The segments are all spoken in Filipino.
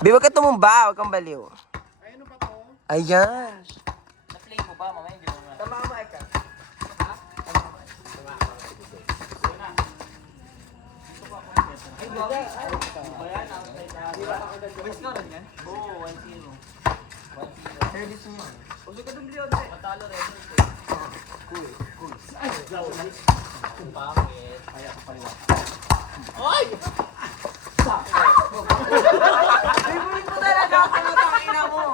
Bi, wag ka tumumba. Wag kang baliw. Ayun ba to? Ayan. Na-play mo ba? Mamaya hindi mo na. Tama mo, Eka. May score rin yan? Oo, 1-0. 1-0. Service mo. Huwag ka doon, Leon. Matalo rin. Cool. Ay, bakit? Kaya ka paliwa. Ay! Favorite mo talaga ako na tangina mo.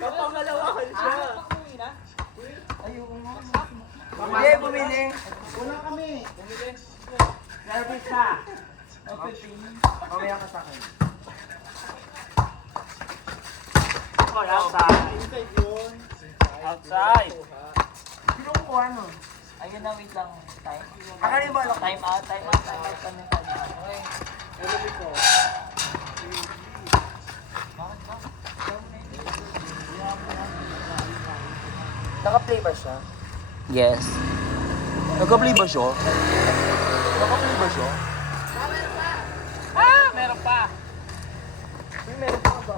Kapangalawakan siya. Hindi, bumili. Wala kami. Service na. Mamaya ka sa akin. Outside. Inside yun. Outside. Sino kukuha nun? Ayun na, wait lang. Time. Akarin mo, alam ko. Time out. Time out. Time out. Time out. Okay. Ano dito? Bakit ba? Naka-play ba siya? Yes. Naka-play ba siya? Naka-play ba siya? Ah! Meron pa! Uy, meron pa ba?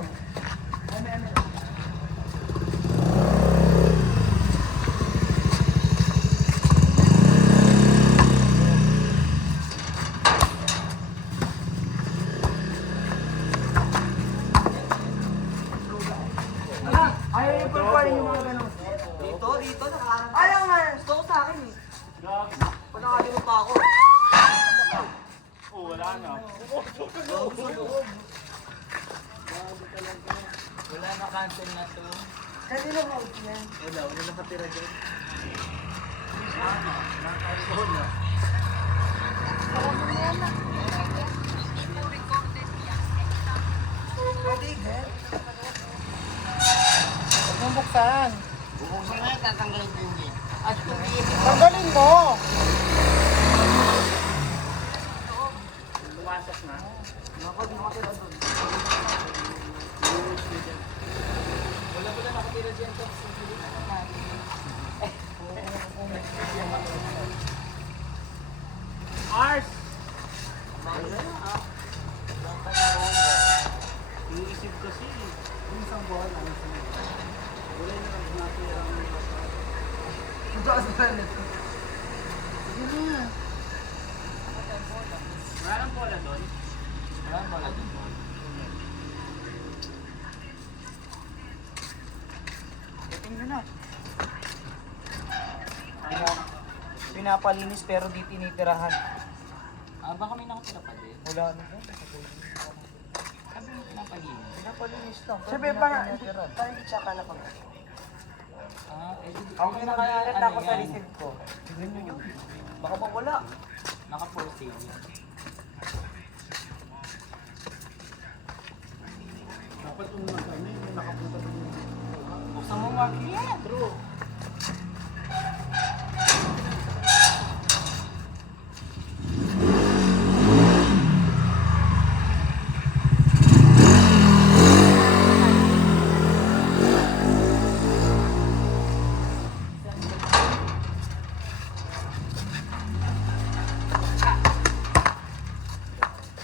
Ayaw yung pagparin yung mga ganun. Dito, nakaharap. Ayaw nga. Gusto ko sa akin eh. Pag nakalimot pa ako. Oh, wala na. Wala na, cancel na to. Kanino mo yan? Wala nakatira dyan. Pwede, girl. Huwag mong buksan. Bubuksan na, tatanggalin ko yung at Tanggalin mo. Lumasok na. nakatira doon. Wala pala nakatira dyan to. Ars! Iisip kasi. Yung isang bola. Wala na lang natira. Ito sa planet. Sige na. Wala nang bola doon. Wala nang bola doon. Tingnan na. Pinapalinis pero di tinitirahan. Ah, baka may nakatira pa din. Wala na yan. Sabi mo pinapalinis. Pinapalinis lang. Sabi parang hindi tsaka na pang. Ah, eh di. Ako na kinakayaran ano ako sa yan? receipt ko. Tignan nyo yun. Baka mawala. Naka-full save yan. Dapat yung nakapunta doon. Buksan mo nga. Yeah! True.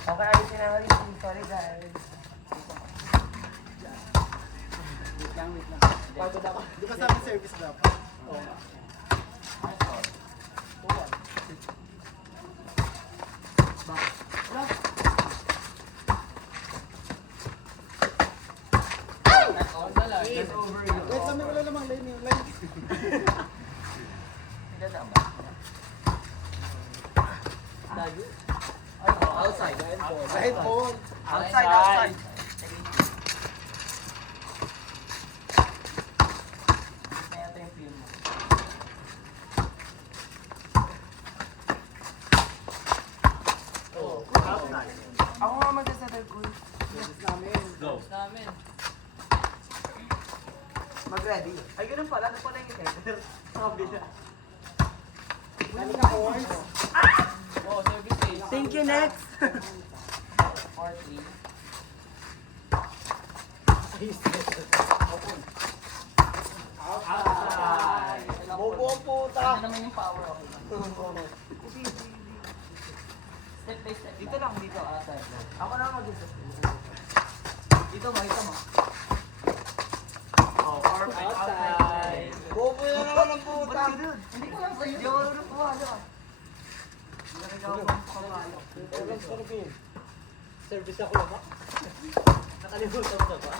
Okay, ayusin na receipt. Sorry guys. Pagod ako. Di ba sabi service dapat? Oo. Wait, sabi wala namang lane yung line. Outside. Kahit ball. Outside. Ito yung film mo. Ako nga magsasabi ko. Service namin. Gusto namin. Mag-ready. Ay, ganun pala. Ano pala yung header? Sabi na. Ano ka, boys? Oh, service save. Thank you, next. 4-3. Bobo ang puta. Ano naman yung power of it? Step by step. Dito lang, dito. Ah, sorry. Ako na mag-isa. Dito, makita mo. Oh, perfect outside. Bobo na naman ang puta. Hindi ko lang sa'yo. Hindi ako lang pumalo. Nagagawa ko ang pumalo. Service ako lang ba? Nakalimutan mo ba?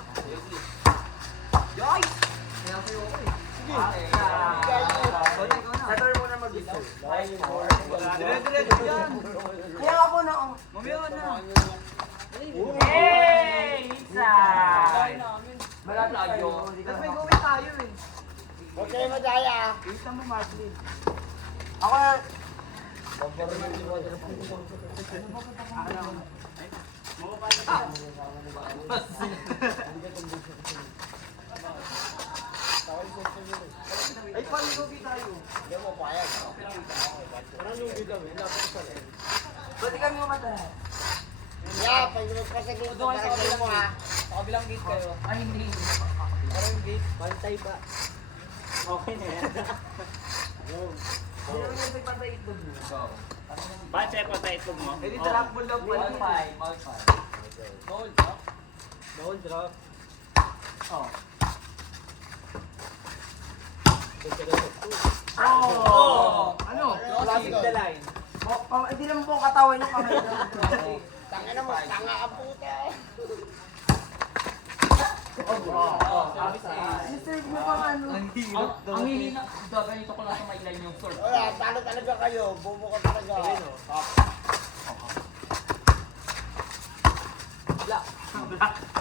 Yoy! Kaya sa'yo ako eh. Sige. Settle mo na mag-isa. Dire-diretso yan. Kaya nga po na ako. Mamaya na. Hey! Inside! Malapit tayo. Tapos may gawin tayo eh. Huwag kayo madaya. Kita mo, Marlin. Ako na. Ay, paano gawin tayo? Hindi mo payag. Parang lugi kami. Pwede kami mamatay. Yeah, pag nagpasagin ko, parang mo ha. Sa kabilang gate kayo. Ay, hindi. Parang gate, bantay ba? Okay na yan. Sino yung may pantay itlog mo? Ba't siya pa tayo itlog mo? Eh, di talakbol daw pala. Malpay. Bawal drop. Bawal drop. Oh. Oh! Ano? Classic the line. Hindi naman po katawan yung kamay. Tanga na mo, tanga ang puta. Serve mo pa ano? Ang hihina, ganito ko lang sa may line yung sword. Wala, talo talaga kayo. Bobo ka talaga.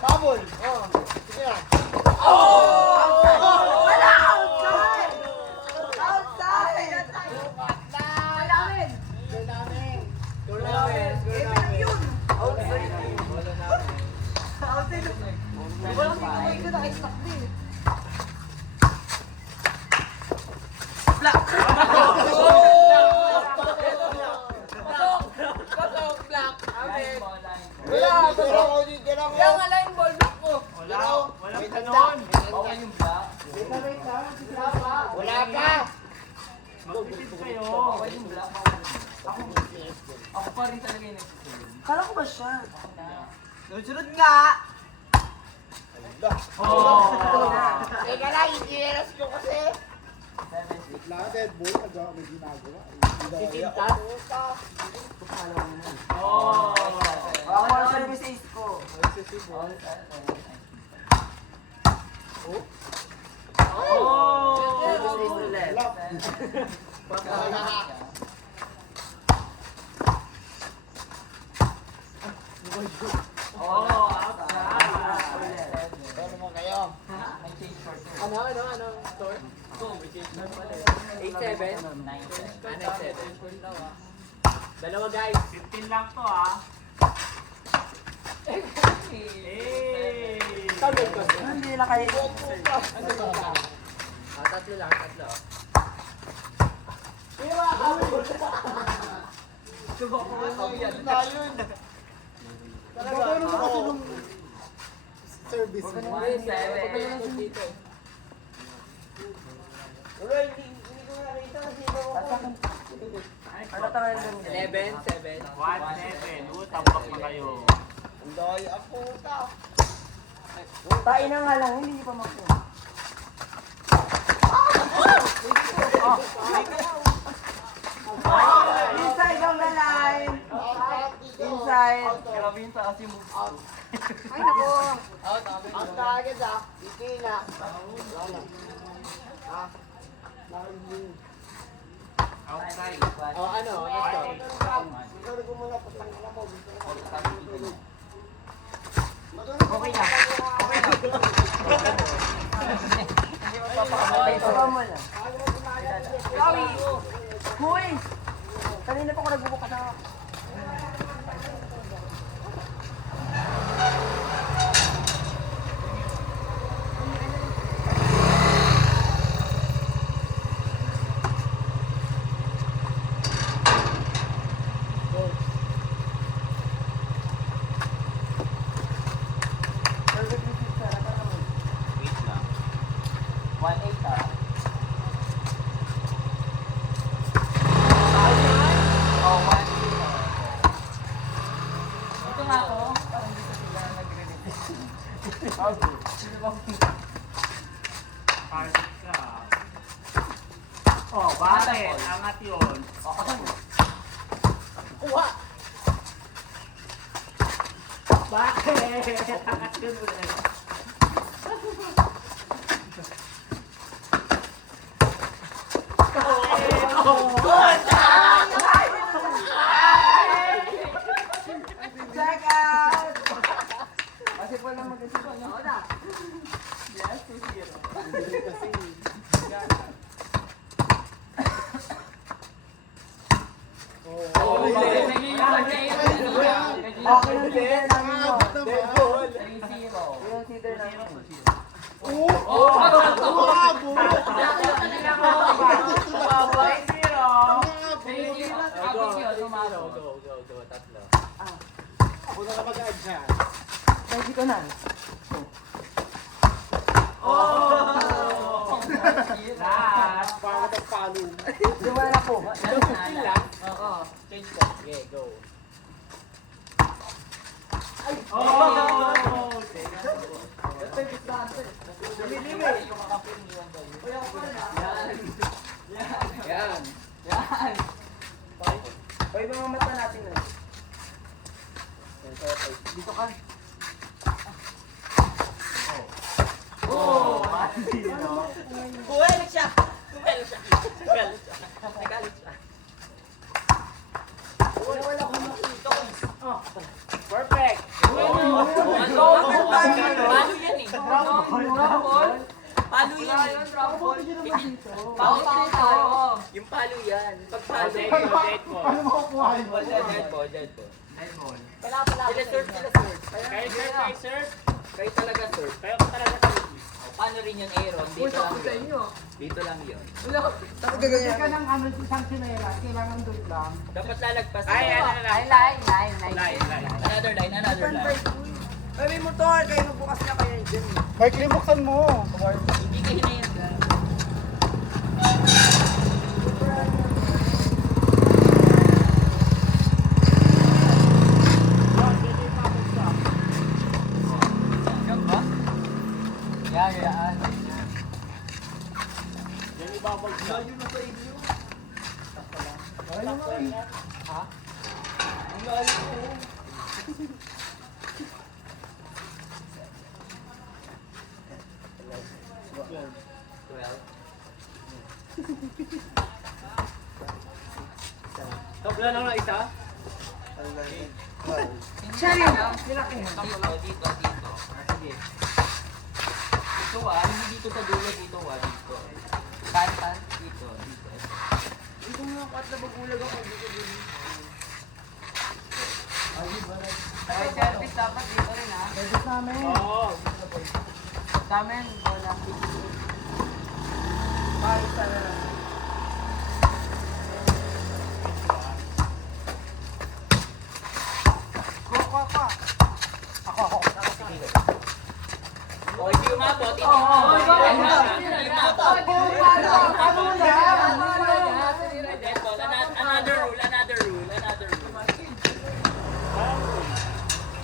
Pabol. Oh, sige na. Wala! Outside! Outside! Alamin! Score namin. Eh, pero yun! Outside! Outside! Walang sinumay ko naka-stock din. Black! Pasok! Black! Amin! Wala, pero ako dito lang. Kaya nga line ball block ko! May ganon. Okay yung black? Wala pa. Magpipid kayo. Okay yung black? Ako pa rin talaga yung nagsisunod. Kala ko ba siya? Sunod nga! Oh! Teka lang, yung gineras ko kasi. Si Tinta? Oh! Ako ang service ace ko. Oh! Outside! Ano mo kayo? Ano? Store? 8-7? 9-7. Dalawa guys. 15 lang to ah. Hey! Hindi nila kayo. Tatlo lang, tatlo. Subok ko ano yan. Yun. Talaga, ano mo kasi nung service mo? 1-7. Wala, hindi ko nakita kasi iba ko. Ano tayo lang? 1-7. 11-7. Tambak na kayo. Ang dahil ang puta. Tain na nga lang, hindi pa makuha. Inside on the line! Inside! Grabe yung taas yung move. Ay nako! Ang target ah. Iki na. Wala na. Ah. Outside. Oh, ano? Ikaw ko muna patang na mo. Okay na. Okay na. Ito mo na. Sorry! Huy! Kanina pa ako nagbubukas na. Oh, bakit? Angat yun. Kuha! Bakit? Angat yun ulit. Check out! Kasi po lang mag-isip ano? Na. Yes, 2-0. Oh, Okay yung seater namin yun. Dead ball. 3-0. Yung seater namin. Ako na lang mag-add siya. Ay, dito na. Last. Para magpalo. Di wala na po. Change po. Okay, go. Yan. Yan. O, ibang mga mata natin na. Dito ka. Oh, Buwelik siya! Buwelik siya! Nagalit siya. Nagalit siya. Wala ko makita. Perfect. Palo yan eh. Palo yan eh. Yung palo yan. Pag palo. Dead ball. Paano makukuha yun? Dead ball, dead ball. Sila serve, sila serve. Kayo, sir. Kayo talaga serve. Kayo ka talaga sa Paano rin yung Aaron? Dito lang yun. Dito lang yun. Gaganyan ka ng Dapat lalagpas. Ay, Another line, another line. Ay, may motor. Kayo magbukas na kayo dyan. Mike, limuksan mo. Hindi ka hinayan. yan. Yan ibabag na. Tabla lang na isa. Cherry! Dito. Sige. Dito hindi dito sa dulo, dito dito. Tan, dito. Dito mo ako at nabagulag ako. Ay, service dapat dito rin ha. Service namin. Oo. Sa amin, wala. Bakit na lang. Ko. O, hindi umabot, hindi umabot. Another rule.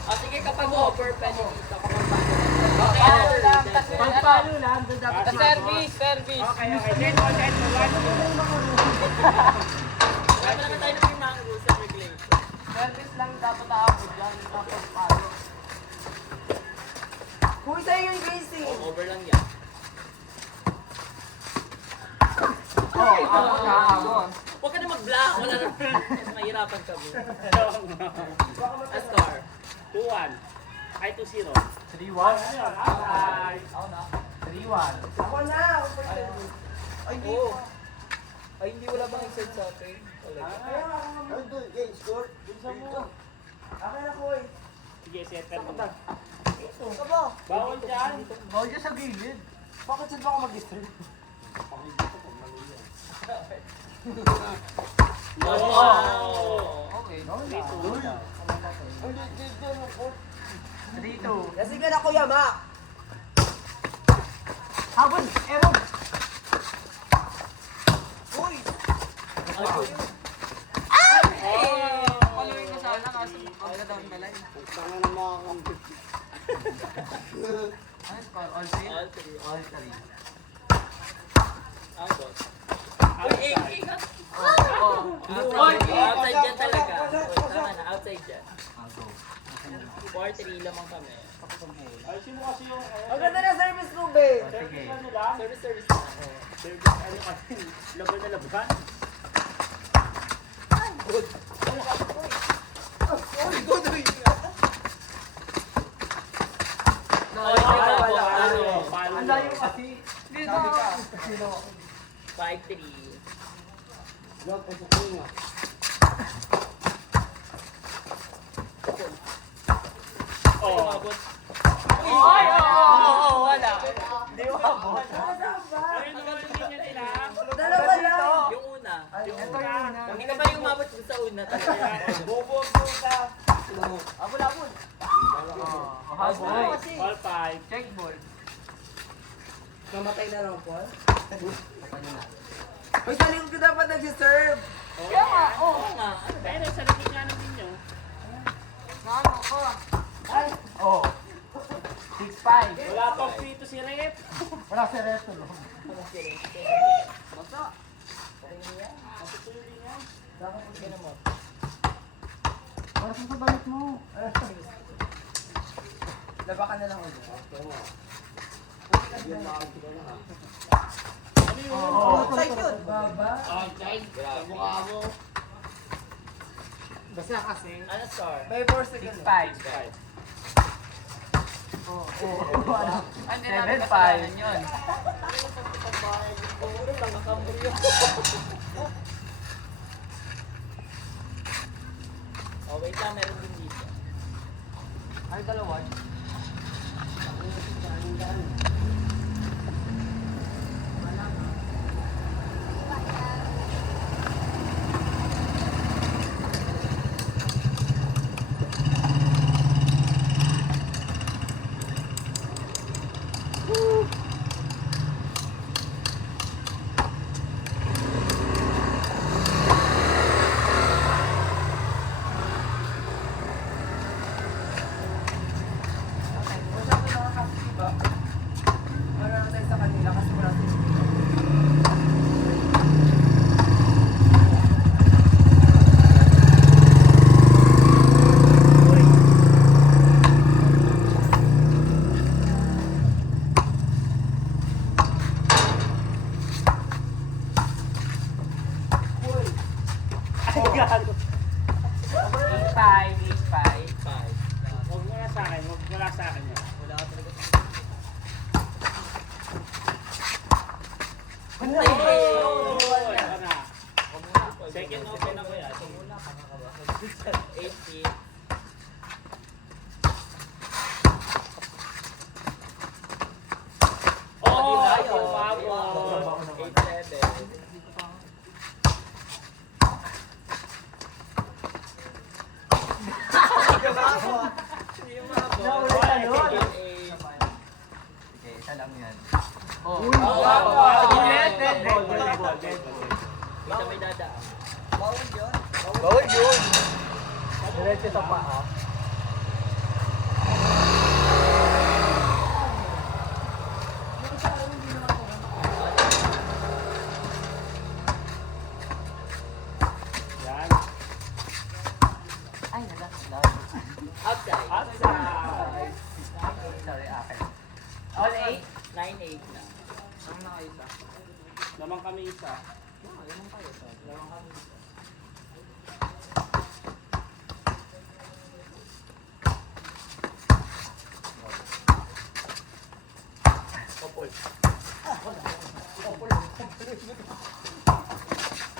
O, sige, kapag over, pwede dito. Okay, another rule. Pagpalo lang, doon dapat. Service. Okay. Dead ball. Wala pa naman tayo ng mga rules and regulations. Service lang dapat ako dyan. Tapos palo. Kung sa'yo yung basic. Over lang yan. Huwag ka na mag-block. Wala na. Mahirapan ka mo. Ascar. 2-1. Ay, 2-0. 3-1. Ay. 3-1. Ako na. Ay, di. Ay, hindi wala bang exert sa akin? Talaga. Akin ako eh. Sige, settle mo. Kabo. Bawal dyan. Bawal dyan sa gilid. Bakit saan ba ako mag-disturb? Okay. Dito. Kasi ka na Kuya Mac. Habon, Aaron. Uy! Paluin ka sana kaso magkadaon na lang. Tanga na mga Ano score? All three? All three. All three. Out. Outside. Outside dyan talaga. Tama na, outside dyan. Go. 4-3 lamang kami. Ayusin mo kasi yung Ang ganda na service mo, be. service ano lang. Service na. Service ano kasi. Laban na laban. Ang layo kasi. Dito. 5-3. Oh. Umabot. Ay! Oo, wala. Di umabot. Ayun naman yung linya nila. Dalawa lang. Yung una. Ito yung una. Hindi ka pa yung umabot dun sa una talaga. Bobo ka. Abol-abol. Habol. All five. Check ball. Namatay na lang, Paul. Uy, sa likod ko dapat nag-serve. Kaya nga. Oo nga. Pero sa likod nga ng ninyo. Ano ko? Oh. 6-5. Wala pang prito si Rep. Wala si Reto, no? Basta. Para sa damit mo. Laba ka na lang ulit. Outside yun. Baba. Mukha mo. Basta kasi. Ano score? May 4 seconds. 6-5. Five. Oo. 7-5. Yun. Oh, wait lang, meron din dito. Ay, dalawa. Masyado nakakasip ba? Marami tayo sa kanila kasi wala tayo. Ay, gago. 8-5. 8-5. 5. Huwag mo na sa akin. Huwag mo na sa akin yan. Wala ka talaga. Oh, ito na. Second open ako yan. 18. Oh, tayo. umabot. 8-7. Hindi umabot. Naulit na yun. 8-8. Okay, isa lang yan. Oh. Uy, Dead, dead, dead. Kita may dadaan. Bawal yun. Diretso sa paa. Yan. Ay, nala. Outside. Outside. Sorry, akin. All 8? 9-8 na. Ang nakaisa. Naman kami isa.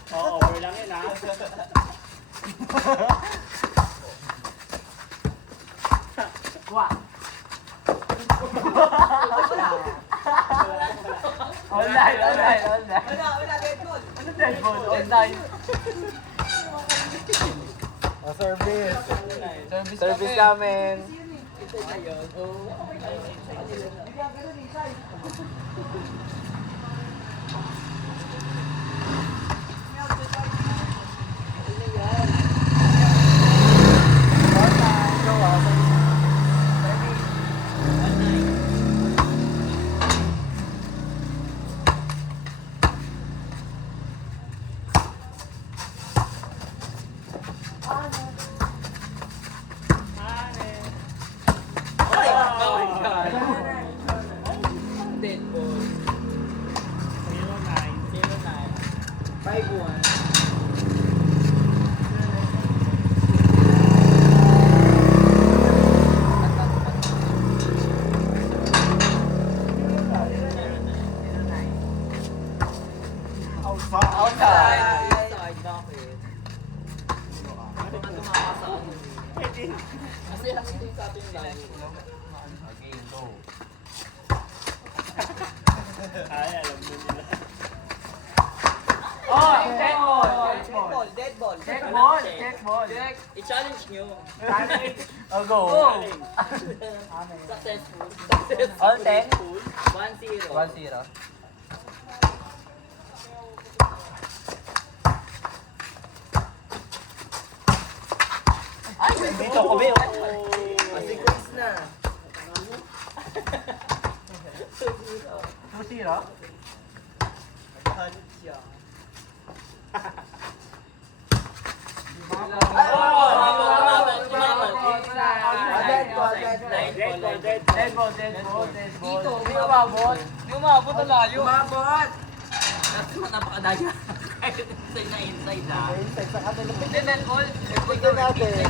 Oo, over lang yun ha. Wah. Online, online, online. Wala, dead ball. Ano dead ball? Online. Service. Service namin. Ito na yun. Ay, alam mo nila. Oh, dead ball. Dead ball. Check ball. Check ball. I-challenge nyo. Oh, go. Challenge. Successful. All 10? 1-0. 1-0. Dito ko, Bill. Kasi quiz na. 2-0? Halit siya. Dead ball. Dito, may umabot. May umabot na layo. Umabot! Napakadaya. Kahit inside na inside ha. Hindi, dead ball. Tignan natin.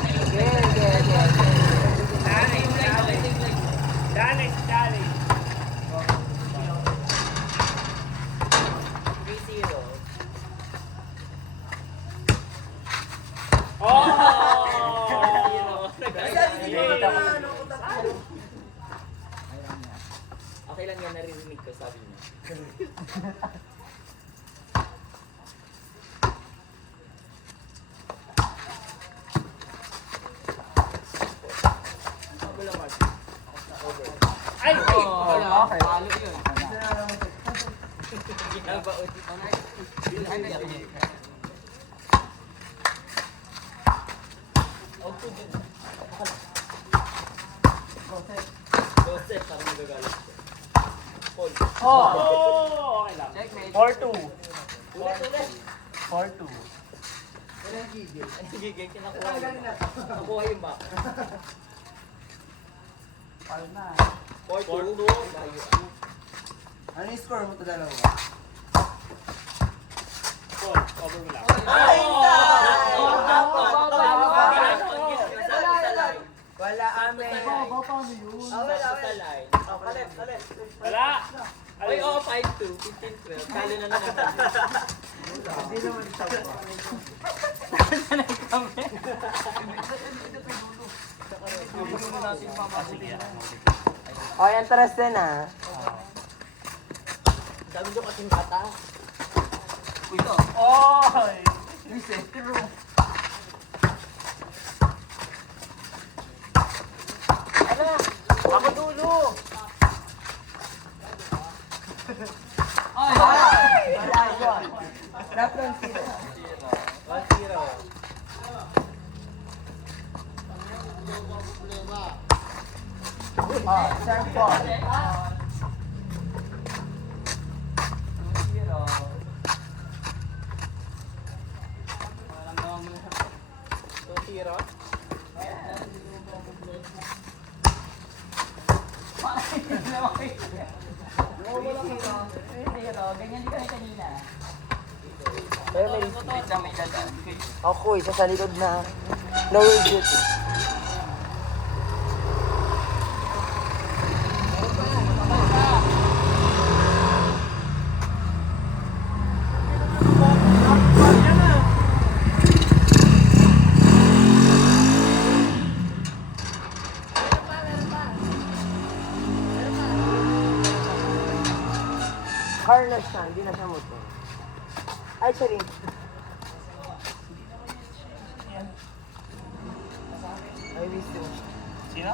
Challenge, challenge. 3-0. Oh! Okay lang yan, naririnig ko, sabi niya. Ay! Okay. Halo yun. Ginabaot. Joseph, parang nagagalit siya. Paul. Oh! Okay lang. Checkmate. 4-2. Ulit. 4-2. Gigil, kinakuha yun. Nakuha yung back. 4-2. Ano yung score mo ito dalawa? Paul, over mo lang. Wala kami. Wala! Ay, oo, 5-2, 15-12. Kalo na naman. O, yan taras din ah. Sabi ko kasing bata. Ito. Oy! Ako dulo! Ay! Wala yun. Raplan sila. 1-0. Sharp ball. Ganyan din kami kanina. Pero may Wait lang, may dadaan. ako isa sa likod na lower duty. Carlos na, hindi na siya motor. Ay, sorry. I miss you. Sino?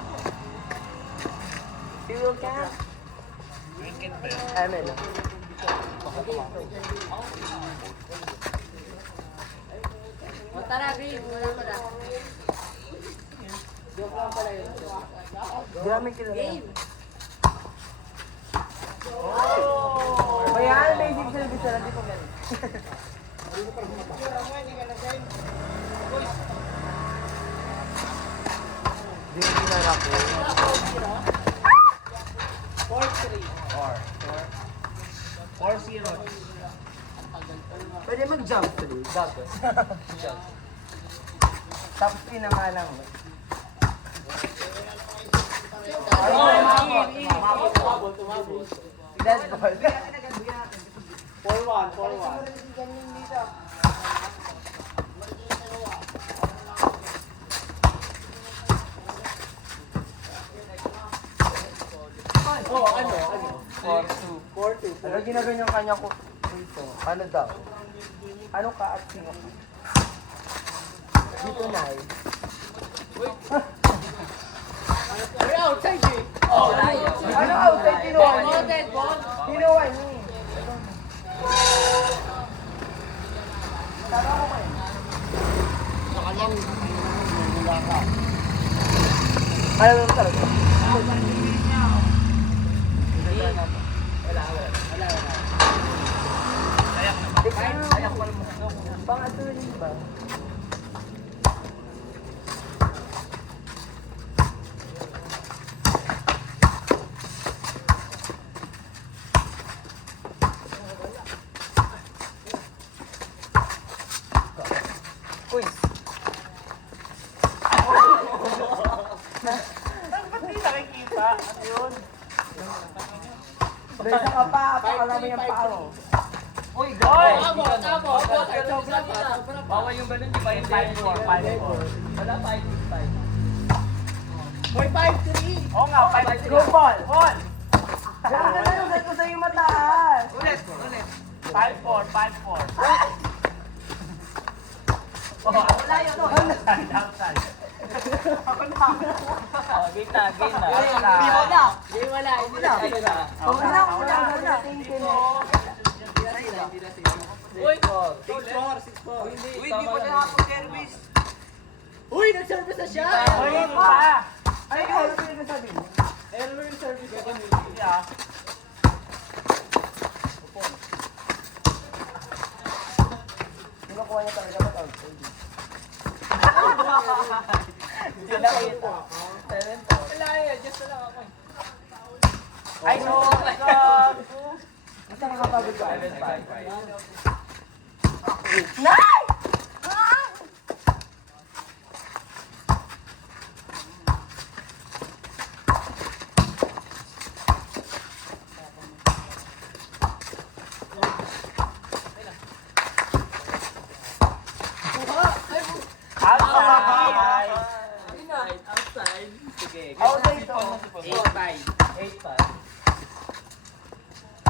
Si Will Camp. Wicked ba yun? ML. Grabe kilala. Bayan, basic service na natin kung meron. Di mo kilala ko. 4-0. Pwede mag-jump through. Jump. Tapos pinangalang mo. Dead ball. 4-1. Oh, ano? 4-2. Pero ginaganyan kanya ko. Dito. Ano daw? Ano ka at sino ka? Dito na eh. Ay, outside eh. Ano outside? Kinuha niyo? Kinuha niyo. Alam mo talaga? Pangatulin ba? Quiz. Ba't di nakikita? Ano yun? Dahil sa kapa, pakalami yung pao. Uy, Hoy! Tama. Bawal yung ganun, di ba yung 5-4? 5-4. Wala 5-5. Boy, 5-3. Oo nga, 5-3. Go ball! Ball! Gano'n na yung set ko sa'yo mataas. Ulit. 5-4, 5-4. Wala yun. Outside, outside. Game na. Hindi wala. Una. Uy, 6-4. Uy, di pa nakapag-service. Uy, nag-service na siya. Hoy, ito pa. Ay, ano ba yung sabi mo? Error yung service. Yeah. Kinukuha niya talaga ba outside? Hindi nakita. 7-4. Wala yun, just na lang ako. Ay, no. Basta nakapagod ka. 7-5. Nay! Outside. Sige. Outside to. 8-5.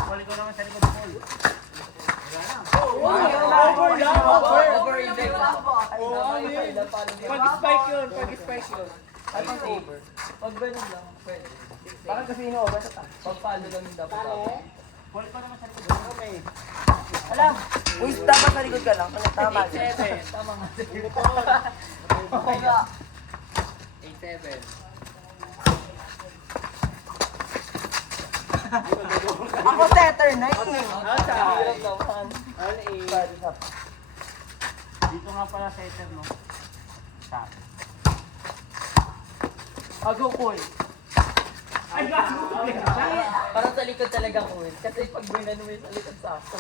Ball ko naman sa likod ng ball. Over index. Pag-spike yun. Ay, pang over. Pag ganun lang, pwede. Bakit kasi ino-over sa taas? Pag follow lang yung dapat. Ball ko naman sa likod ng ball. Alam, uy, dapat sa likod ka lang. Ano, tama. 8-7. Tama nga. Okay ka. 8-7. Ako setter na yun. Hirap naman. Dito nga pala setter, no? Stop. Ako koy. Ay, gago! Parang sa likod talaga ko eh. Kasi pag binan mo yung sa likod sa ako.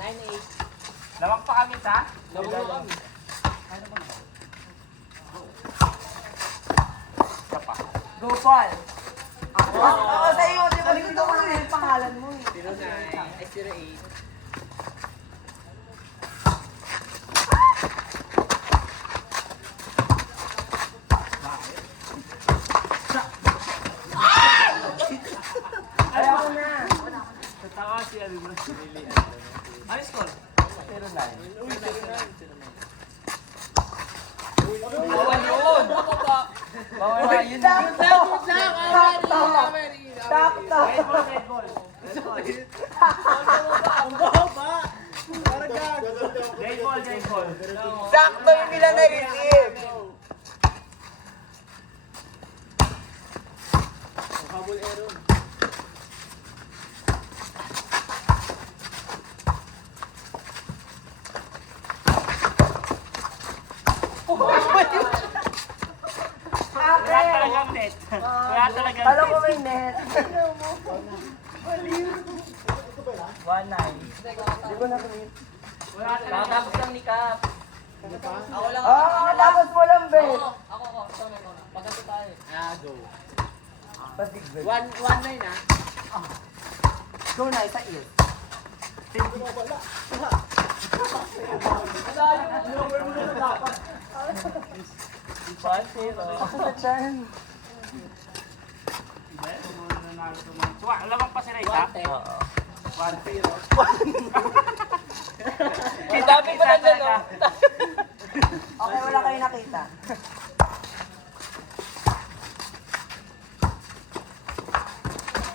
9-8. Lawak pa kami, sa? Nabulo kami. Go, Paul. Ako sa iyo, di ba? Dito ko lang yung pangalan mo eh. 09. Ay, 08. Ayaw ko na. Tatawa si Ari mo. Ano score? 09. Bawal yun! Bawal yun. Sakto! Sakto! Red ball, red ball. Ang baba. Parang gago. Red ball, red ball. Sakto yung nila na-receive. Habol error. Wala talagang net. Wala talagang Alam ko net. may net. 1-9. Di ko na-create. Wala talagang Kakatapos lang ni Cap. Ako lang. Tapos mo lang, Ben. Ako. Pagkati tayo. Go. Pasigway. 1-9 ah. Go na, isa ear. Ako sa chan. Iba, nanalo Lamang pa si Reza. 110. Oo. 1-0. Ang dami pa na dyan, no? Okay, wala kayo nakita.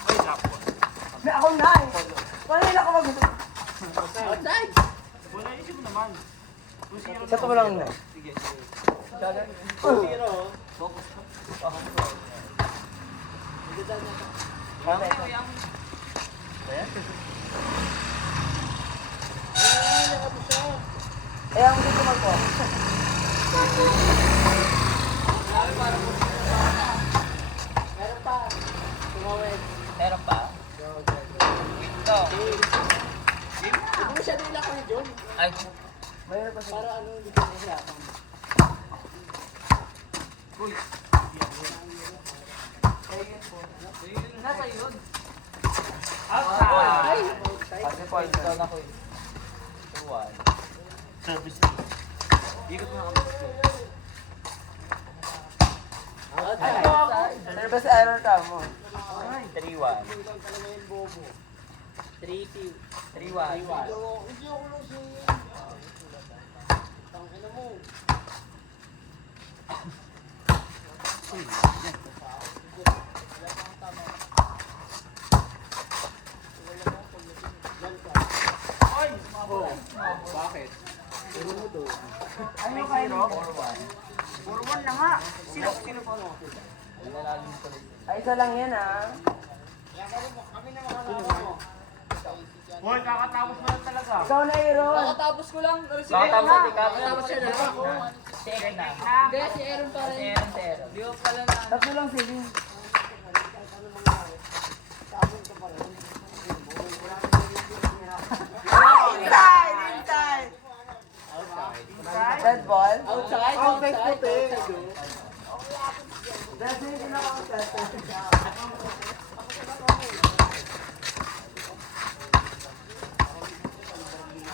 Ay, napon. Ako na eh. Wala nila ako mag- Outside. Wala, isip mo naman. 2-0 Sa mo lang na. Sige. 2-0. Eh, ang gusto mo po. Meron pa. Tumawid. Meron pa. Ito. Hindi mo siya nila ko yun. Ay, Para ano, hindi ka nahirapan. nasa yun. Outside. Kasi point down ako eh. 2-1. Service. Ikot mo na kami. Outside. Service error ka mo. 3-1. 3-2. 3-1. Bakit? Ano kayo? 4-1. 4-1 na nga. Sino pa? Nalalim ko lang. Ay, isa lang yan ah. Hoy, kakatapos mo lang talaga. Ikaw na, Aaron. Kakatapos ko lang. Kakatapos si Kaka. Kakatapos siya na. Si Ek na. Hindi, si Aaron pa Si rin. Aaron, si Aaron. Di ko pala na. Tatlo lang sila. Inside! Inside! Dead ball? Outside, Outside outside. puti. That's it, pinaka-outside.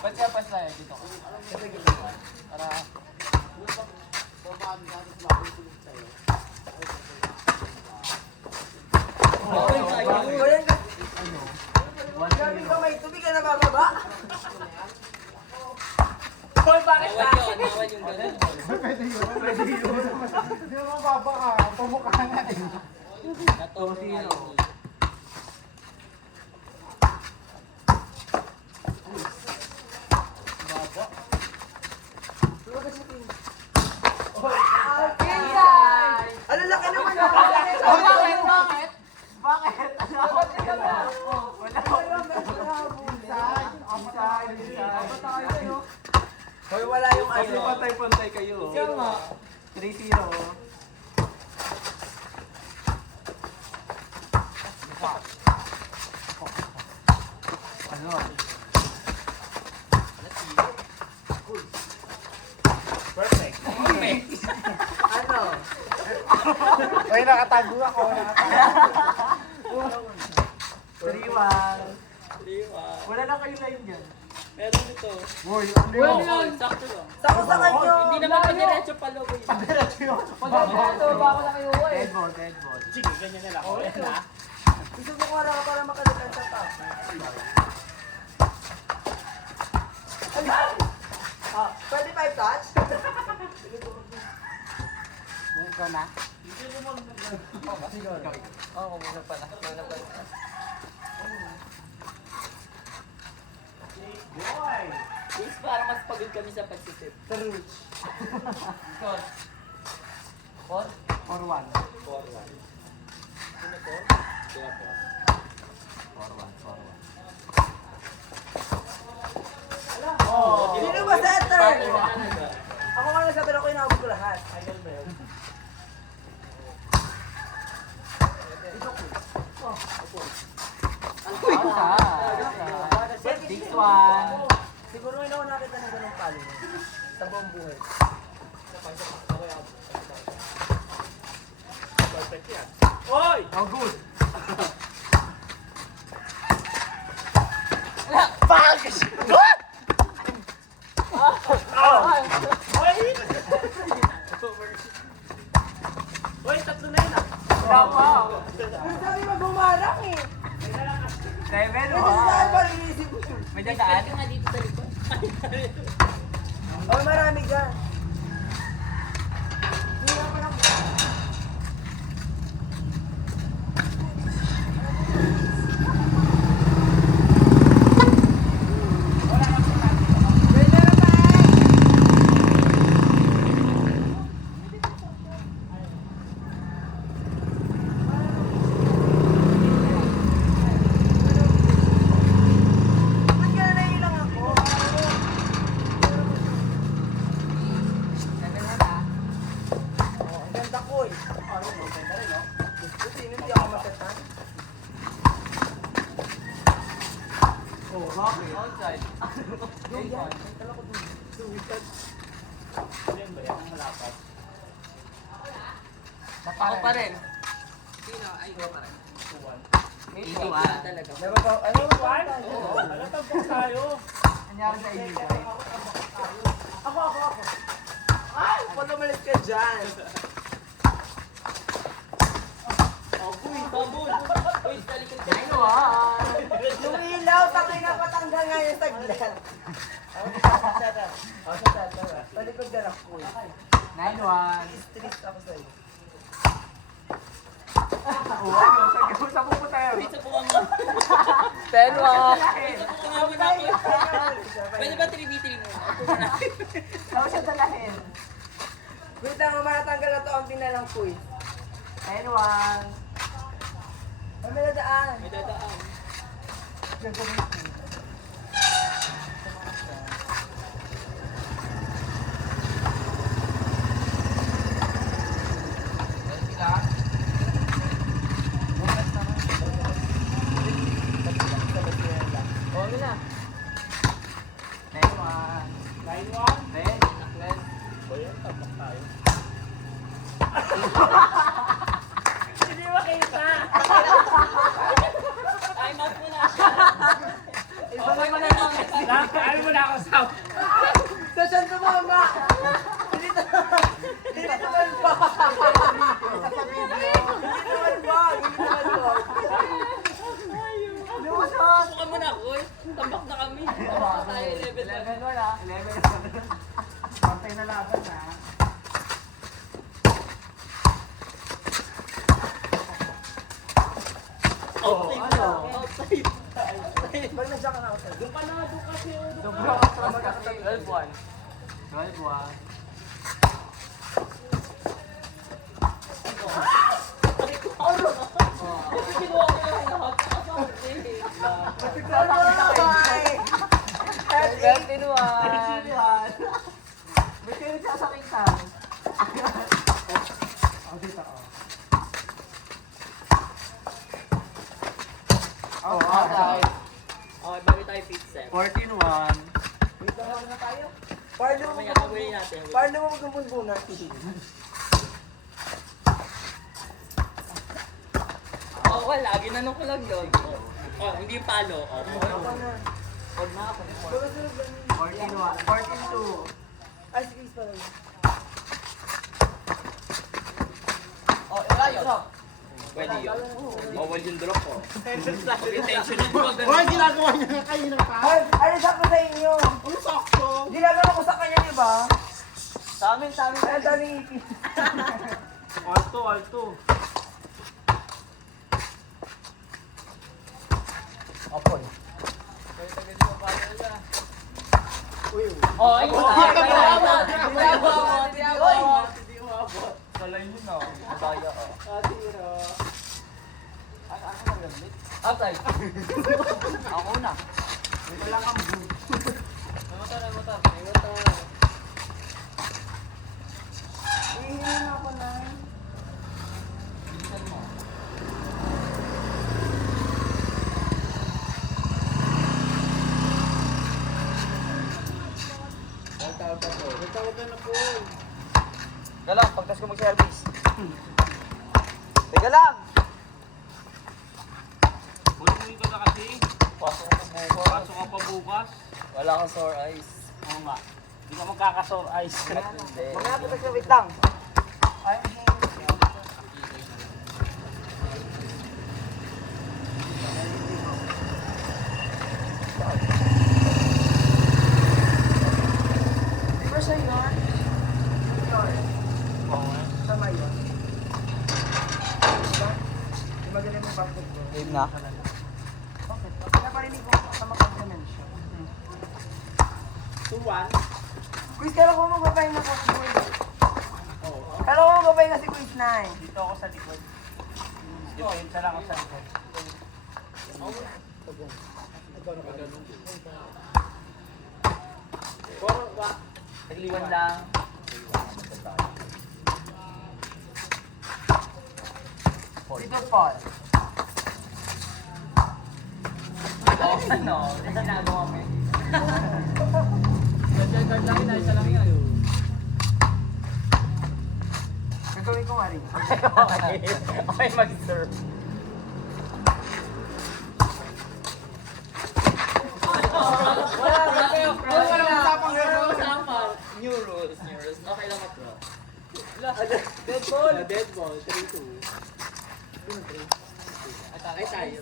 Ba't siya pas na yun dito? Para... Kuyan ka. Gabi ka may tubig ka na bababa. Bawal yun, bawal yung ganun. Hindi mo baba ka. Pamukha nga eh. Natulong nga yun. Inside! Ano laki naman ako? Bakit? Bakit? Hoy, wala yung Kasi ano. pantay-pantay kayo. Siya nga. 3-0. Ano? Perfect. Ano? Ay, nakatago ako. 3-1. 3-1. Wala na kayo line dyan. Meron ito. Uy, Well, sakto lang. Sako sa kanyo. Hindi naman pa diretso pa logo yun. Dead ball, dead ball. Sige, ganyan na lang. Okay na. Gusto mo ko harap para makalitan sa top. Ayan! Ah, 25 touch? Ikaw na? Oo, muna pala. Muna pala. Boy! Please, para mas pagod kami sa pagsisip. Score. 4? 4-1. 4-1. Sino to? Kaya po. 4-1. Sino ba setter? Paano na talaga? Ako nga nagsabi ako inabot ko lahat. Outside. 6-1. Siguro ngayon ako nakita ng ganong palo. Sa buong buhay. Oy! Oh, good. Oy, tatlo na yun ah. Ang sabi mo bumarang eh. Level Ito saan pa inisip mo? May dadaan? Ka nga dito sa likod. Oh, marami dyan. Hindi pa lang. Ba't ka na nailang ako? Oh, ang ganda ko eh. Ano mo, ganda rin, no? Buti, hindi ako matatan. Oh, bakit? Outside. Doon yan. Ay, tala ko doon. Yan ba yan? Malapat. Ako pa rin. Sino? Ay, ikaw pa rin. Ito Talaga. Meron pa, ano ba? Oo, alatagpag tayo. Nangyari sa inyo. Ako. Ay, pag umalis ka dyan. Babul! Uy, sa likod ka. Ito ah. Yung ilaw, takay na patanggal nga yung saglan. Sa likod ka lang po. 9-1. Stress ako sa'yo. Oh, ano? Saan po tayo? Pizza po nga mo. 10-1. Pizza po nga mo na ako. Pwede ba 3v3 mo? Saan siya dalahin? Wait lang, matanggal na to ang pinalang ko eh. 10-1. Ay, may nadaan. May dadaan. Okay na. 9-1. 9-1. 10. O yan, tapak tayo. Hindi makita. Time out mo na siya. Okay mo na lang. Ayaw mo na ako sa... Sa saan tumama? Dito naman ba? Suka mo na ako eh. Tambak na kami. Tambak na tayo level 11-1 ah. 11-1. Pantay na laban na. Outside. Pag nandiyan ka na ako sa'yo. Sobrang atras kasi. 12-1. 12-1. Kasi kinuha ko yung lahat. Ay! 13-1. Ba't kayo nagsasakitan? Oh, dito oh. Oh, outside. Okay, bago tayo pizza. 14-1. Wait lang ako na tayo. Parlo mo Mamaya kagawin natin. Parlo mo magkumbungan. Oo, wala. Ginanong ko lang yun. Oh, hindi yung palo. Oh. Huwag na ako. 14-1. 14-2. Ay, sige, pala yun. Oh, wala yun. Pwede yun. Bawal yung drop ko. Intentional ko. Hoy, ginagawa niya na kayo ng pa. Ay, ano sakto sa inyo? Ano sakto? Ginagawa ko sa kanya, di ba? Sa amin. Ay, ang daming ipin. Alto. Apoy. Oh, ay, Kalay yun ah. Madaya ah. Outside. Ako na. Ito lang ang blue. Motor. Ihihin ako na. Tawag ka na po. Teka lang, pagtas ko mag-service. Teka lang! Huling ka na kasi. Pasok ko sa buko. Pasok ka pa bukas. Wala kang sore eyes. Oo nga. Hindi ka magkakasore eyes. Hindi. Mamaya po na wait lang. Ay, madali mo bakit ko. Game na. Bakit? Kaya parinig ko sa makapagdaman siya. 2-1. Quiz, kala ko magpapahinga ko si Quiz. Kala ko magpapahinga si Quiz 9. Dito ako sa likod. Dito lang ako sa likod. Tagliwan lang. Dito Paul. Oh, ano? Yung ginagawa mo yun. Gagawin ko nga rin. Okay. Okay, mag-serve. New rules. Okay lang ito. Dead ball. Dead ball. 3-2. Ay tayo.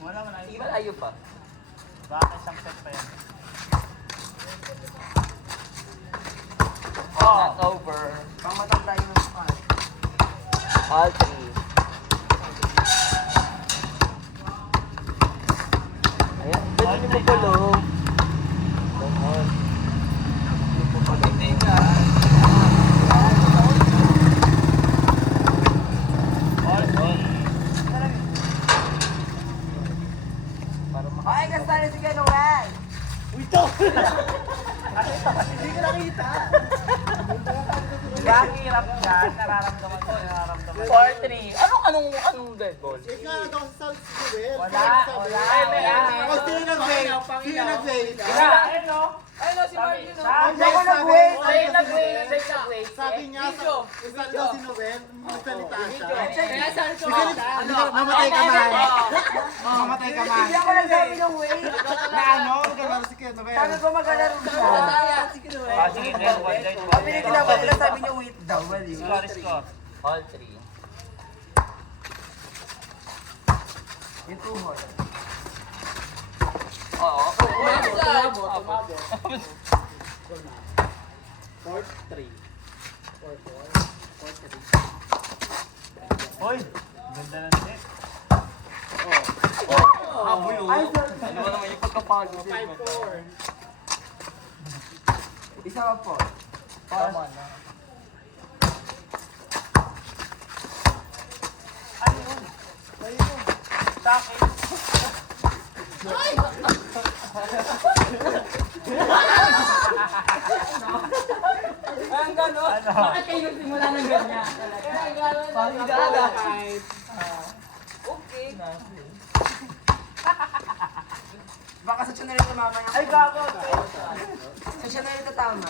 Wala man Hindi malayo pa. Baka isang set pa yan. Not over. Pang matanda yung span. All three. Ayan, pwede mo pulo. Hindi nga. Ay, kasali si Noel. Bakit hirap yan? Nararamdaman ko. Nararamdaman ko. 4-3. Anong dead ball? Ikaw, ako sa Noel. Wala. Ay, may O, sino nag-wait? Sino nag-wait? Wala. Ayun no? Ayun, si Martin. Hindi ako nag-wait. Ay, nag-wait. Sabi niya, isang daw si Noel, magsalita siya. Kaya saan ko? Mamatay ka man. Mamatay ka man. Hindi ako nagsabi ng wait. Na ano? Galaro si Kuya Noel. Sabi ko mag-alaro siya. Sige, dead ball. Dead ball. Sabi niya kinabahan nila, sabi niya wait daw. Mali. Score. All three. Yung tuhod. Oo. Tumabot. 4-3. Hoy! Ganda ng set. Habulo. Ano ba naman yung pagkapagod? 5-4. Isa pa po. Tama na. Ano yun? Sa akin. Ang gano'n. Bakit kayo nagsimula ng ganyan? Pangigada. Okay. Baka sa channel ito mamaya. Ay, gago. Sa channel ito tama.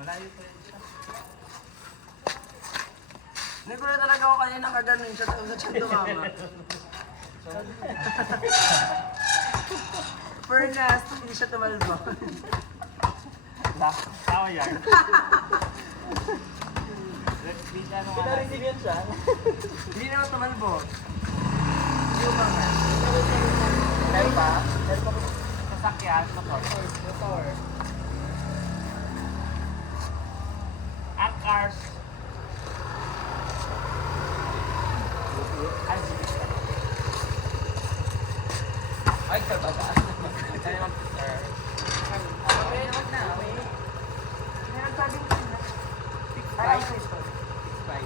Malayo pa yun siya. Nagulat talaga ako kanina kaganon siya tapos sa chan tumama. Furnace, hindi siya tumalbo. Tama yan. Let's beat na nung ano. Pinareceive yan siya. Hindi naman tumalbo. Hindi ko bang Meron pa? Sasakyan. Motor. Ang cars. Ay, sige. Ay, sir, bata. Ay, mag-sir. Okay, naman na. Wait. Meron sabi ko na. Ay, okay, sorry. 5.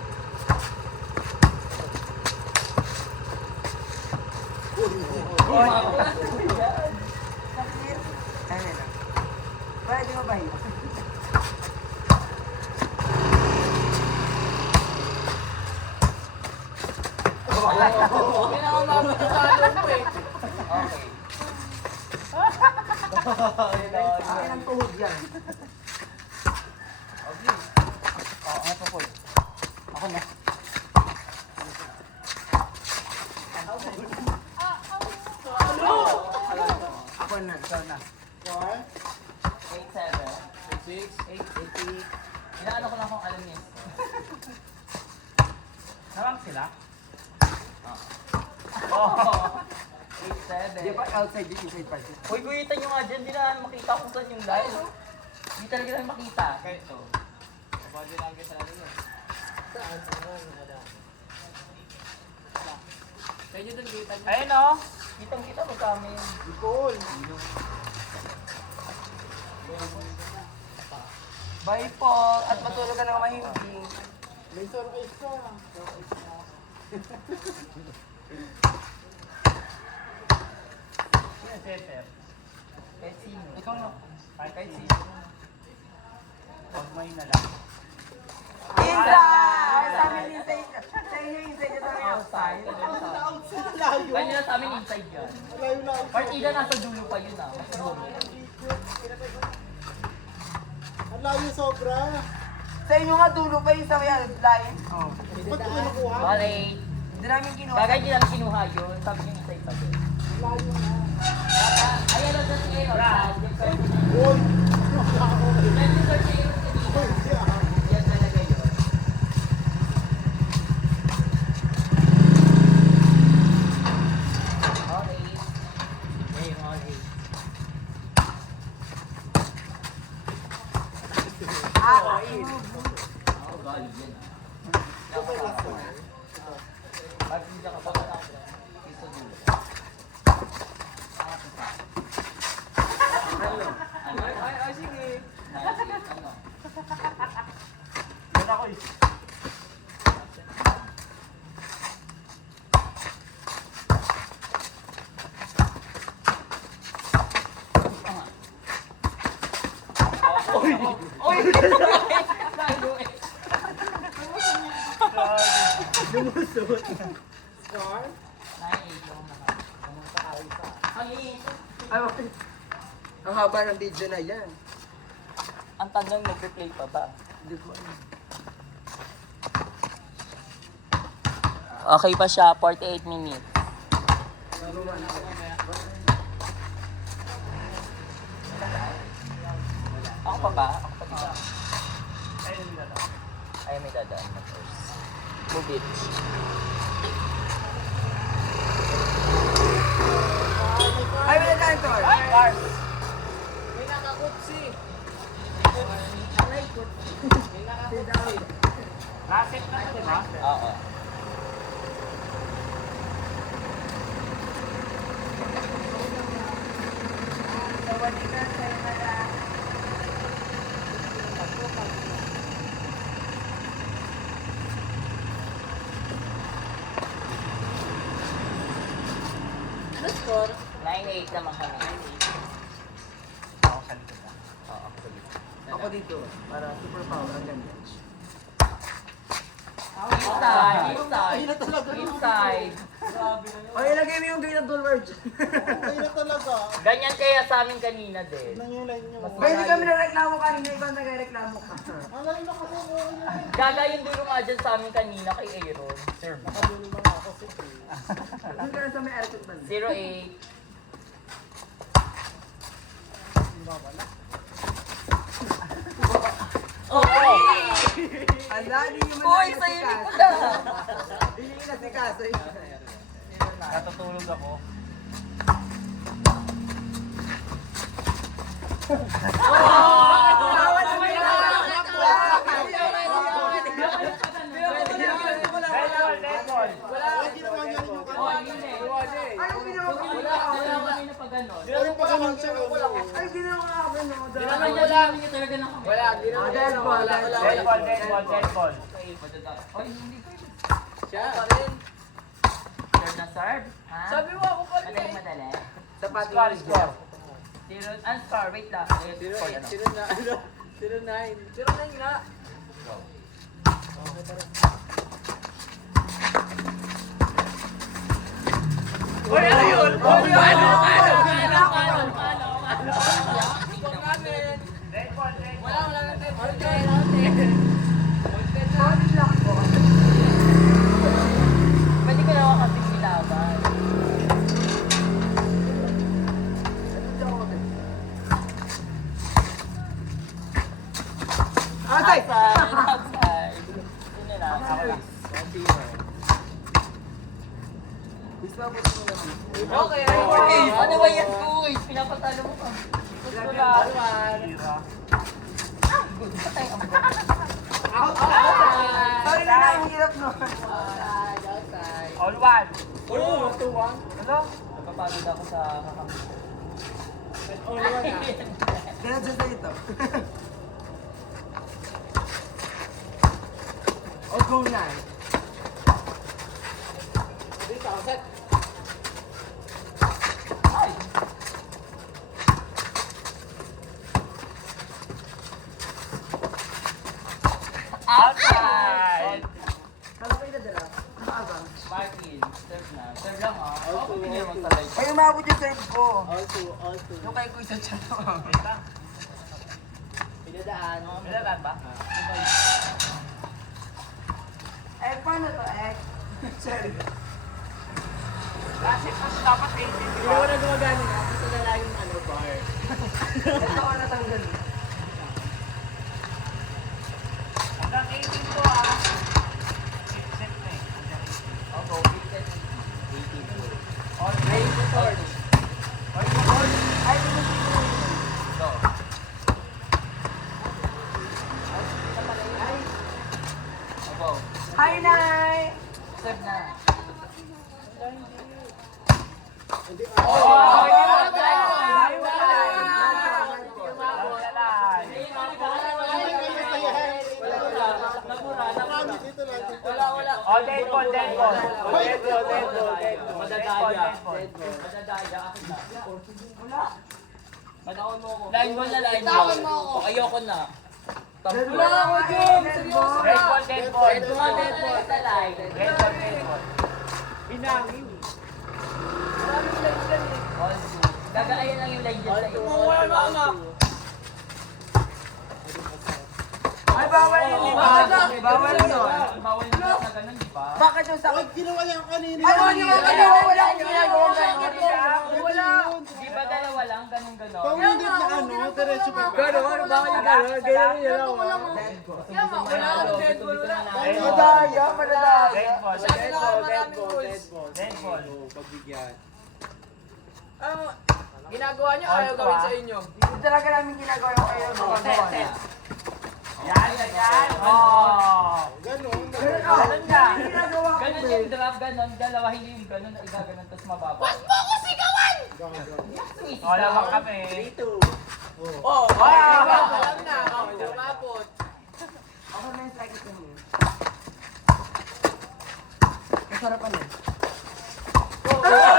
Ano na? Pwede mo ba yun? Okay na ako mabot sa alon mo eh. Okay. Akin ang tuhod yan. Okay. Ano pa po? Ako na. Ako na. Ikaw na. 8-7. 6. 8. Inaano ko lang kung alam niya. Sarang sila? Oh. Di 8-7. ba outside yung inside part? Uy, guyitan nyo nga dyan. Di na makita kung saan yung live. Di talaga lang makita. Kahit to. Kapag din lang kita ano yun. Ayun o. Kitang-kita mo sa amin. Nicole. Bye po. At matulog ka ng mahimbing. May surprise ka. Sino setter? Kahit sino. Ikaw na. Ay, kahit sino. Huwag may na lang. Inside! Sa amin inside. Sa inyo inside ka tayo outside. Outside, layo. Kanina sa amin inside yan. Layo na outside. Partida nasa dulo pa yun ah. Mas dulo. Ang layo sobra. Sa inyo nga dulo pa yung sa may line. Oh. Ba't ko nakuha? Bale, Hindi namin kinuha. bagay din namin kinuha yun. Sabi niyo inside pa din. Layo na. Ayan o, just ngayon. Uy! Yan yung search ngayon. Uy, siya. Yan talaga yun. Okay. Okay, okay. Ah, Ako galing yan ah. Pag hindi ka pa isa dulo. ay, sige. Ano? Yan ako eh. Scar? Ay, okay. Ang haba ng video na yan. Ang tanong, nag-replay pa ba? Hindi ko alam. Okay pa siya, 48 minutes. Ako pa ba? Ako pa dito. Ay, may dadaan na first. Move it. Ay, may nagkaan to. Cars! Nasit na ito, ba? Oo. Ano score? 9-8 naman kami. Ako sa likod na. Oo, ako sa likod. Ako dito. Para super power. Ang ganda. Inside! Inside! Inside! Ay, ilagay mo yung green at dollar dyan. Ay na talaga. Ganyan kaya sa amin kanina din. Tignan yung line nyo. Ba, hindi kami na-reklamo kanina. Ikaw nag-reklamo ka. Ang layo na kasi mo. Gaga yung dulo nga dyan sa amin kanina kay Aaron. Sir, Nakadulo na ako kasi. Doon ka na sa may aircon ba? 08. Oo! Ala, hindi nyo man Uy, nakita sa si inyo Kaso. ko na! Hindi nyo na si Kaso. Natutulog ako. Bawal na may Ay, ginawa niya rin yung Anong ginawa ko? Pero pa naman siya. Ay, ginawa ko ba no? Wala, Dead ball, dead ball. Oy, hindi ko yun. Siya pa rin. Serve na serve? Ha? Sabi mo ako pa rin. Madali? Dapat Score. Zero, ang score, wait lang. Zero na, ano? 09. 09 nga. Uy, ano yun? Uy, ano? Wala na dead ball. Pwede ko naman kasi silaban. Outside! Outside. Yun na lang. Okay. Ano ba yan, Kuy? Pinapatalo mo ka. Gusto lang. Patay ang Sorry na, ang hirap no. All one. Oo, 2-1. Ano? Napapagod ako sa kakamit. Ganun siya sa ito. O go na. Dito, set. Outside! Kala ko yung dadala. Nakaabang. Martin, serve na. Serve lang ah. Ako pinili mo sa live. Ay, umabot yung serve ko. Also. Yung kay Kuya sa chan Pinadaan. Pinadaan ba? Eh, paano to, eh? Sorry. Kasi dapat 18, di Hindi ba? ko na gumagana na. Basta na lang yung bar. Ito ko natanggal. Hanggang 18 to ah. Set na eh. Hanggang 18. Ako, 18. On break. On. Ay, hindi ko Go. Go. Hi, Nay! Serve na. Oh, dead ball. Madadaya. Madawon mo ako. Line ball na line ball. Ayoko na. Wala ako dyan! Seryoso! Dead ball. Dead ball sa line. Dead ball. Binangin. All two. Gagayan lang yung line dyan sa iyo. Wala. Ay, bawal yun, di ba? Bawal yun. Bawal yung na ganun, di ba? Bakit yung sakit? Ginawa niya kanina. Ano yung mga ginawa? Wala akong ginagawa ganyan. Wala. Di ba dalawa lang, ganun. Pawinit na ano, diretso pa. Gano'n? Bakit yung gano'n? Ganyan yun ako. Madaya, madaya. Dead ball. Dead ball. Pagbigyan. Ginagawa niyo ayaw gawin sa inyo. Hindi talaga namin ginagawa yung kayo. Magagawa na. Yan. Oh. Ganon. Ganun nga. Ginagawa ko Ganun yung drop, ganun. Dalawa, hindi yung ganun. Iba ganun, tapos mababa. O, lawak kami. 3-2. Oh, alam na. Lumapot. Ako na yung strike ito mo. Masarapan yun. Mukha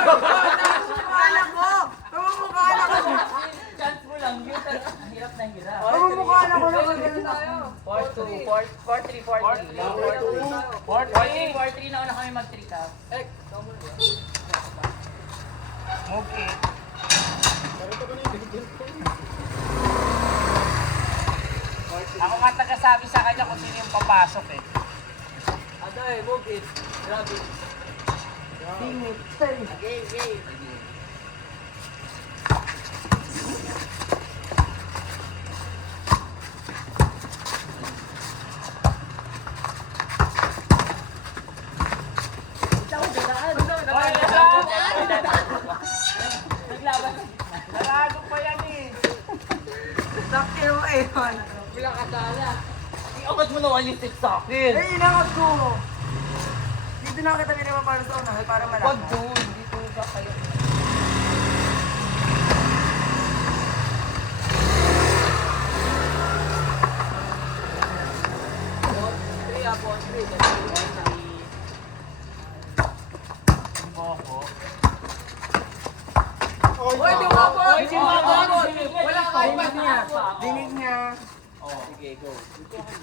ko! Mukha ko! Chance mo lang yun. Ang hirap na hirap. Mukha ko na ganun tayo. 4-2. 4-3. 4-3 na kami mag-3 ka. Move it. Ako nga taga-sabi sa kanya kung sino yung papasok eh. Aday, move it. Grabe. Tingit. Stay. Game. Naglaban. Nalago pa yan eh. Sakti mo ayun. Wala ka tala. Iangat mo naman yung tip sa akin. Eh, inangat ko. Dito na kita pinama para sa unahan para Wag malaman. doon. Dito ba kayo? Boko. Hoy, di umabot! Wala ka Dinig niya. Dinig niya. Sige, go.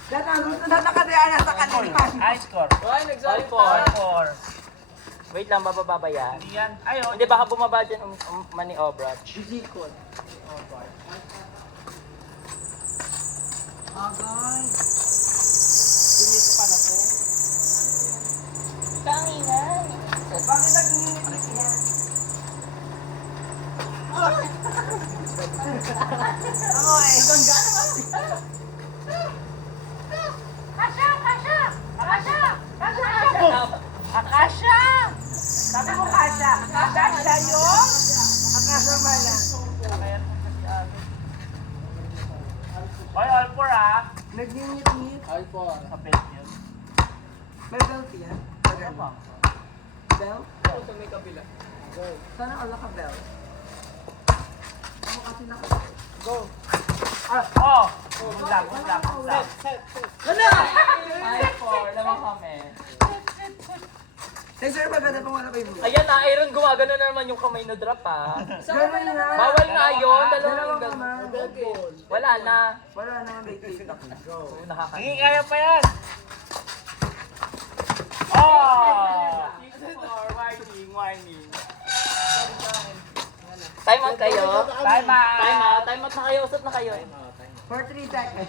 Lahat ang gusto na nakadiyana sa kanila. High score. Hoy, nagsalit All pa. four. Wait lang, bababa ba yan? Hindi yan. Ayun. Hindi, baka bumaba dyan mani obrach. Agay. Tanginan. Bakit nag-iinit niya? Ako eh. Akasha! Sabi mo kasha. Kasha yun? Akasha mala. Oy, all four ah. Nag-iinit-init. All four. Sa belt yun. May belt yan. Maganda. Belt? ako sa may kabila. Sana ala ka, Bel. Ako kasi naka... Go. Oh! Good luck, good luck, good luck. Set. 5-4 naman kami. Say, sir, maganda pang wala pa yung buka. Ayan na, Aaron, gumagano na naman yung kamay na drop ah. Ganun na. Bawal na yun, dalawang Dalawang ganun. kamay. Dead ball. Wala na. Wala naman may TikTok. Go. Sige, kaya pa yan. Oh! 6-4, whining. Time out kayo. Time out. Time out na kayo, usap na kayo. For 3 seconds.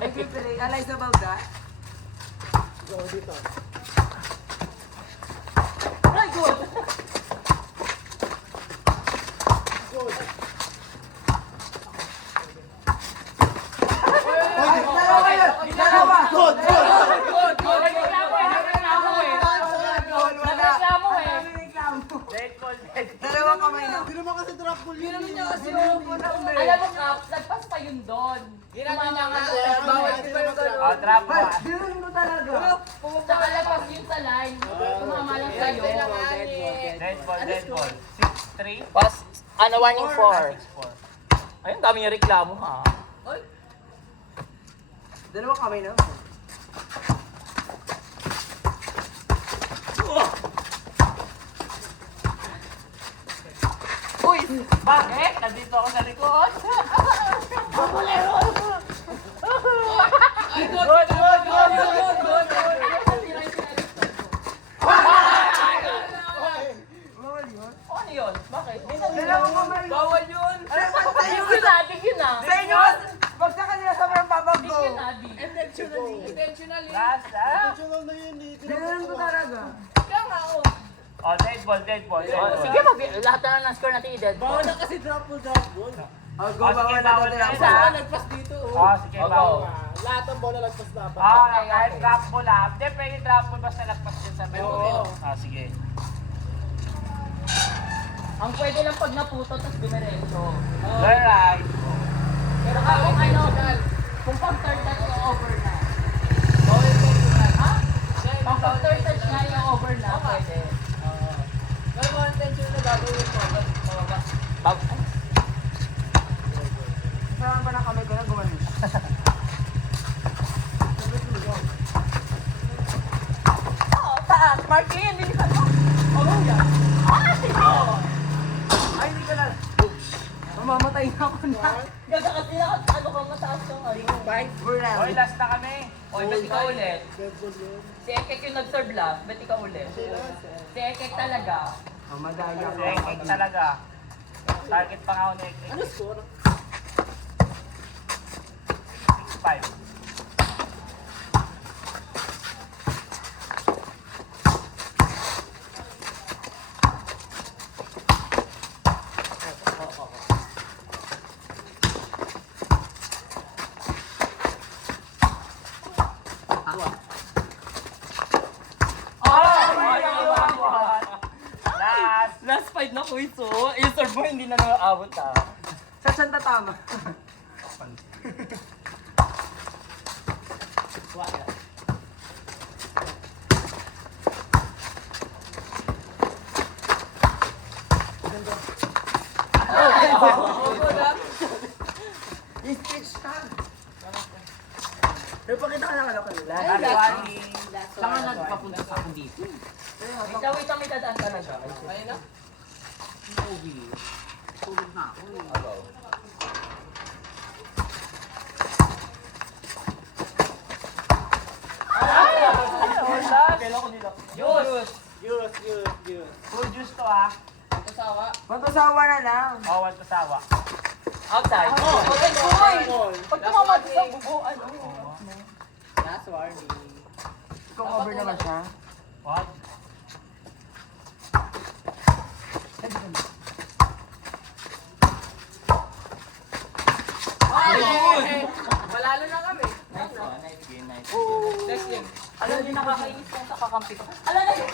Nagpipili. Alize about that. Go dito. Ay, good! Good. Dalawa yun! Dalawa! Good. Good. Nagreklamo eh. Dead ball, dead ball. Dalawang kamay na. Hindi naman kasi drop ball yun. Alam mo, Kap, nagpas pa yun doon. Ginagawa nga. Bawal Bawal di di ba ba yung Oh, drop Ay, one. dinun mo talaga. Nakalapas yun sa line. Tumama lang sa'yo. Dead ball, dead ball. 6-3. Pas, warning 4. 6-4. Ayun, dami yung reklamo ha. Dalawang kamay na. Uy! Bakit? Nandito ako sa likod. Good, good, good, good, good. Bawal yun. Ano yun? Bakit? Dalawang kamay. Bawal yun. Ano ba sa inyo? Tigil na, tigil na. Sa inyo! Bagsak ka nila sa mga babag ko. Tigil na, di. Intentionally. Last, ah. Intentional na yun eh. Dinun mo talaga. Kaya nga, oh. Oh, dead ball, dead ball, dead Oh, ball. sige, lahat na lang ng score natin i-dead. Bawal na kasi drop ball, drop ball. Oh, go, Oh, sige, bawal na bawal daw na dalawang isa. kamay. Nagpas dito oh. Oh, sige, Oh, bawal. go. Lahat ng bola lagpas dapat. Oh, Okay, kahit okay. drop ball ah. Hindi, pwede drop ball basta lagpas din sa bell. Oo. Ah, sige. Ang pwede lang pag naputo, tapos dumiretso. You're right. Pero kung ano, kung pang third touch yung over na. Bawal intentional. Ha? Kung pang third touch nga yung over na, pwede. Pero kung intentional na gagawin mo, bababa. Saan pa na kamay ko na gumanon? Taas, Martin, bilisan mo. Oh, yan. Ay, hindi ka na. Mamamatay na ako na. Gaga kasi ano ka mataas yung ano. We're now. Hoy, last na kami. Oy, ba't ikaw ulit? Dead ball yun. Si Ekek yung nag-serve last, ba't ikaw ulit? Si Ekek talaga. Oh, madaya ko. Ekek talaga. Target pa nga ako ni Ekek. Ano score? 6-5. Last. Last fight na quiz, oh. Yung serve mo hindi na nakaabot, ah. Sa Santa Tama. I-stitch ka. Pero pakita ka na kalakal. Last warning. Saan ka nagpapunta sa akin dito? Ikaw, itang may dadaan talaga. Ayun na. Kailan ko nila? Yus! Yus. Full juice to ah. Kasawa. Pagkasawa na lang. Oh, one to sawa. Outside. Oh, okay, boy! Pag tumama sa bubo, ano? Last warning. Ikaw cover naman siya. What? Malalo na kami. Nice one, nice game, nice Next game. Alam niyo, nakakainis lang sa kakampi ko. Alam na yun!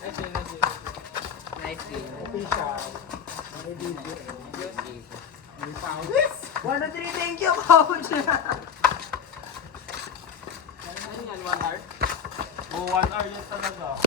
Next game. Nice game. Official. May video. May foul. 1, 2, 3, thank you, coach! Ano yan, 1 hour? Oh, 1 hour yan talaga.